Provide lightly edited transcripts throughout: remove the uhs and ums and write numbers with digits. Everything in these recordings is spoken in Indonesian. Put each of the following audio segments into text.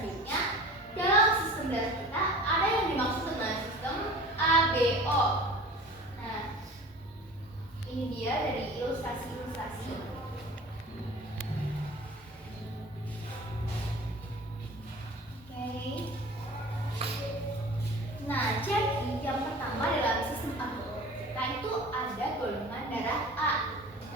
Selanjutnya, dalam sistem darah kita ada yang dimaksud dengan sistem ABO. Nah, ini dia dari ilustrasi-ilustrasi. Oke. Nah, jadi yang pertama dalam sistem ABO kita itu ada golongan darah A.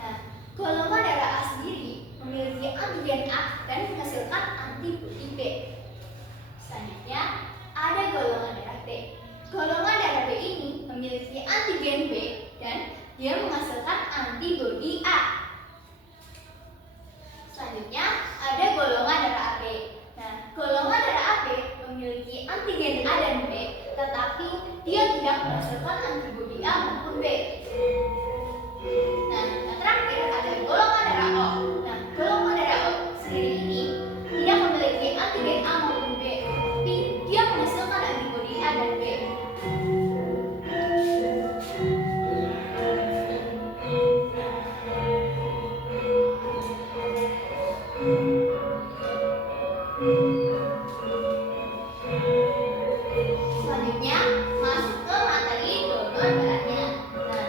Nah, golongan darah A sendiri memiliki antigen A dan menghasilkan antibodi B. Selanjutnya, ada golongan darah B. Golongan darah B ini memiliki antigen B dan dia menghasilkan antibodi A. Selanjutnya, ada golongan darah AB. Nah, golongan darah AB memiliki antigen A dan B, tetapi dia tidak menghasilkan antibodi A maupun B. Nah, yang terakhir ada golongan darah O. Nah, golongan darah O sendiri ini tidak memiliki antigen A maupun B, tapi dia menghasilkan antibodi A dan B. Selanjutnya, masuk ke materi donor darahnya. Nah,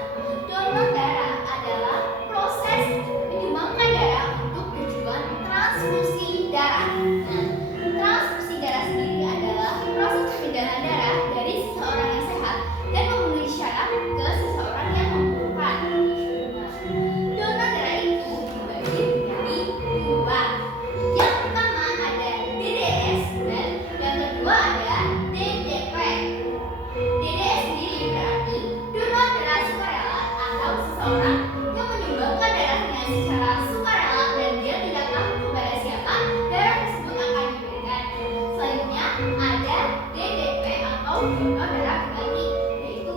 donor darah adalah proses menyumbangkan darah untuk tujuan transfusi darah. Nah, transfusi darah sendiri adalah proses pemindahan darah dari seseorang yang sehat dan memenuhi syarat ke seseorang yang membutuhkan. Nah, donor darah itu dibagi menjadi dua. Yang pertama ada DDS dan yang kedua ada DDP. DDS sendiri berarti donor darah sukarela atau seseorang yang menyumbangkan darahnya secara sukarela dan dia tidak tahu kepada siapa darah tersebut akan diberikan. Selanjutnya ada DDP atau donor darah pribadi, yaitu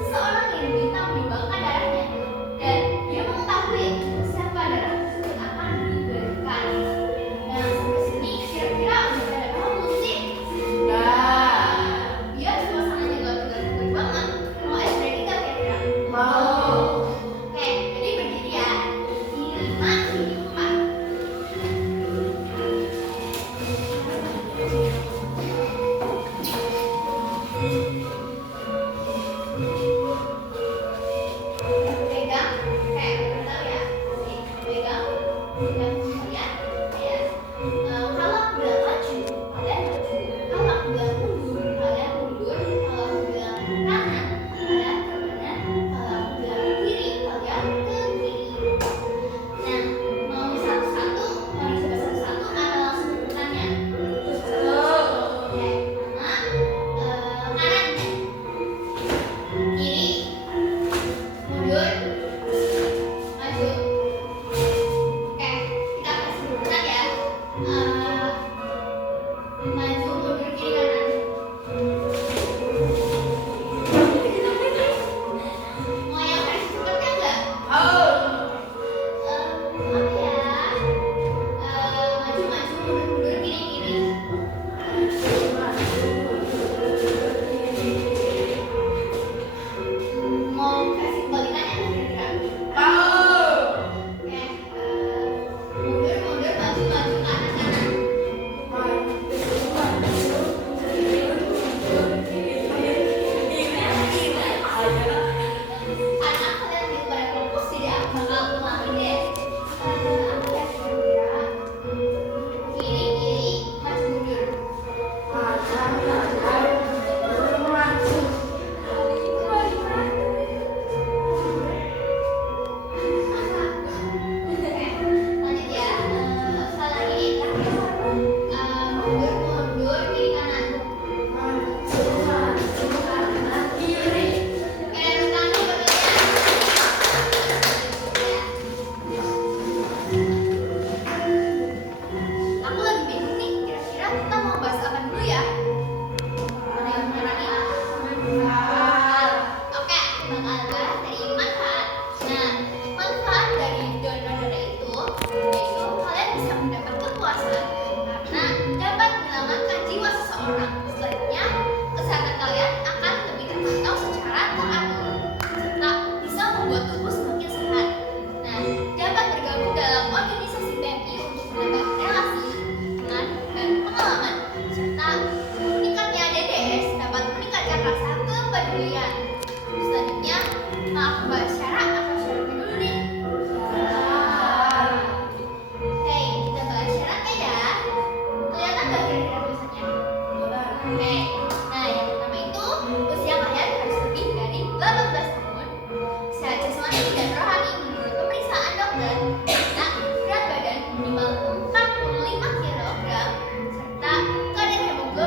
seseorang yang diminta menyumbangkan darahnya dan dia mengetahui siapa darah tersebut akan diberikan. Nah, sampai sini kira-kira udah pada paham belum sih? Udah. Biar suasananya gak tegang-tegang banget. Mau es break nggak kira-kira? Mau. Oke, jadi berdiri ya. Ini 5, ini 4.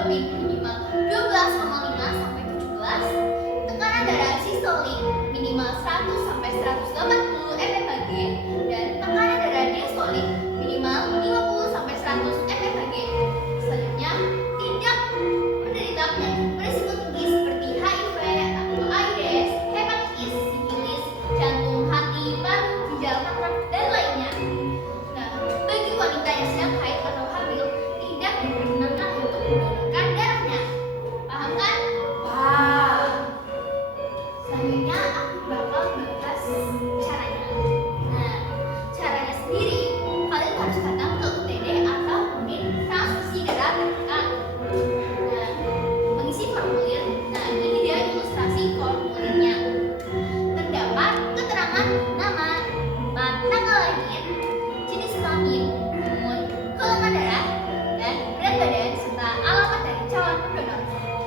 hemoglobin minimal 12,5 sampai 17, tekanan darah sistolik minimal 100 sampai 180 mmHg, dan tekanan darah diastolik minimal 50 sampai 100 mmHg. Selanjutnya, tidak menderita penyakit berisiko tinggi seperti HIV atau AIDS, hepatitis, sifilis, jantung, hati, paru, ginjal, kanker, dan lainnya. Nah, bagi wanita yang sedang haid atau hamil, tidak diperkenankan untuk mendonorkan darahnya. Paham kan? Paham. Selanjutnya aku bakal bahas caranya. Nah, caranya sendiri, kalian harus datang ke UTD atau unit transfusi darah terdekat. Nah, mengisi formulir. Nah, ini dia ilustrasi formulirnya. Terdapat keterangan nama, tanggal lahir, jenis kelamin, umur, golongan darah, dan berat badan serta alamat dari calon pendonor.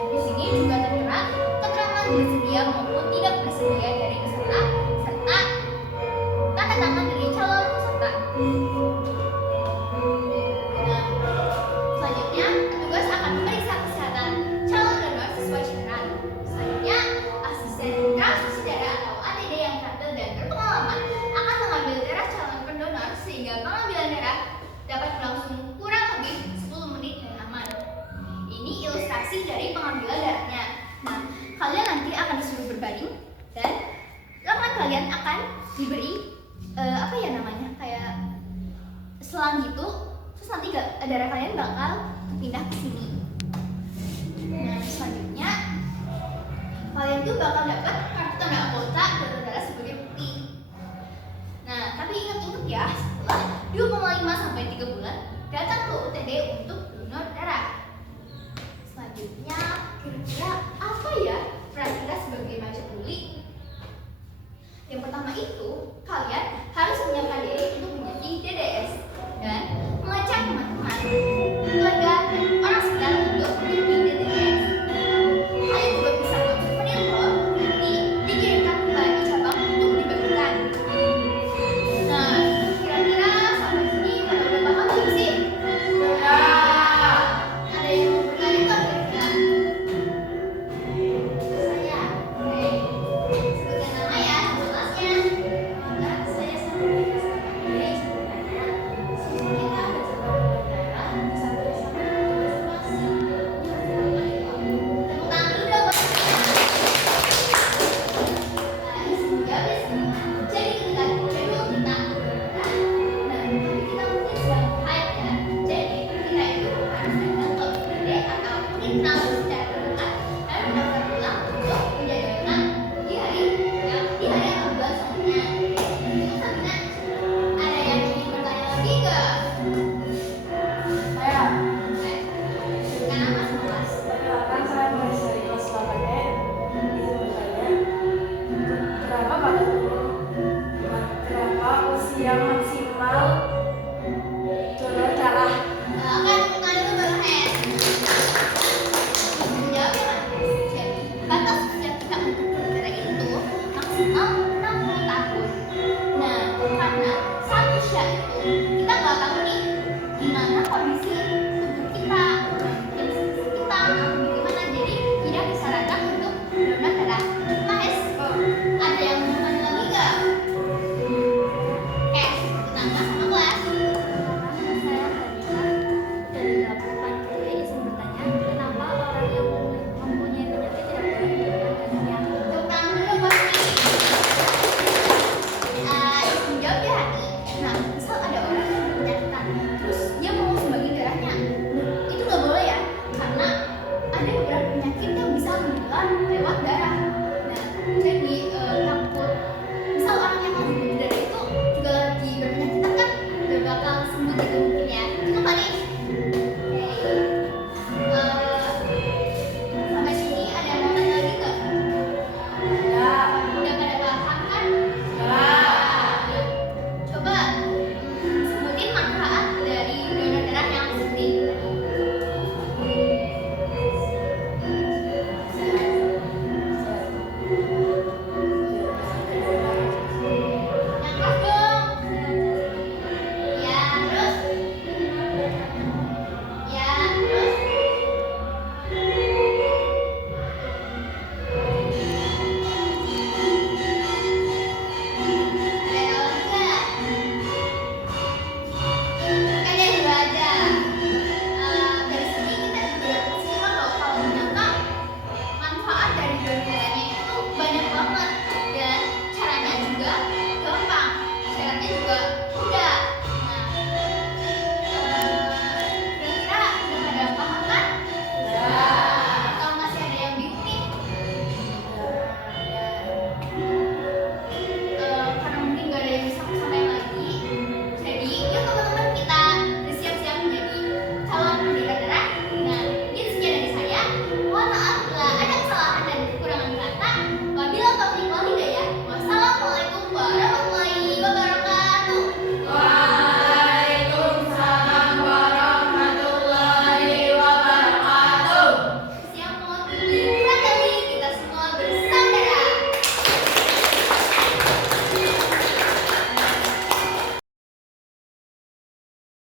Di sini juga tertera keterangan bersedia maupun tidak bersedia dari peserta serta tanda tangan dari calon peserta. Nah, selanjutnya petugas akan memeriksa kesehatan calon donor sesuai syarat. Selanjutnya, asisten transfusi darah atau ATD yang terampil dan berpengalaman akan mengambil darah calon pendonor sehingga pengambilan darah dapat berlangsung kurang lebih 10 menit dan aman. Ini ilustrasi dari pengambilan darahnya. Nah, kalian nanti akan disuruh berbaring dan lengan kalian akan diberi apa ya namanya, kayak selang gitu. Terus nanti darah kalian bakal pindah ke sini. Nah, selanjutnya kalian tuh bakal dapat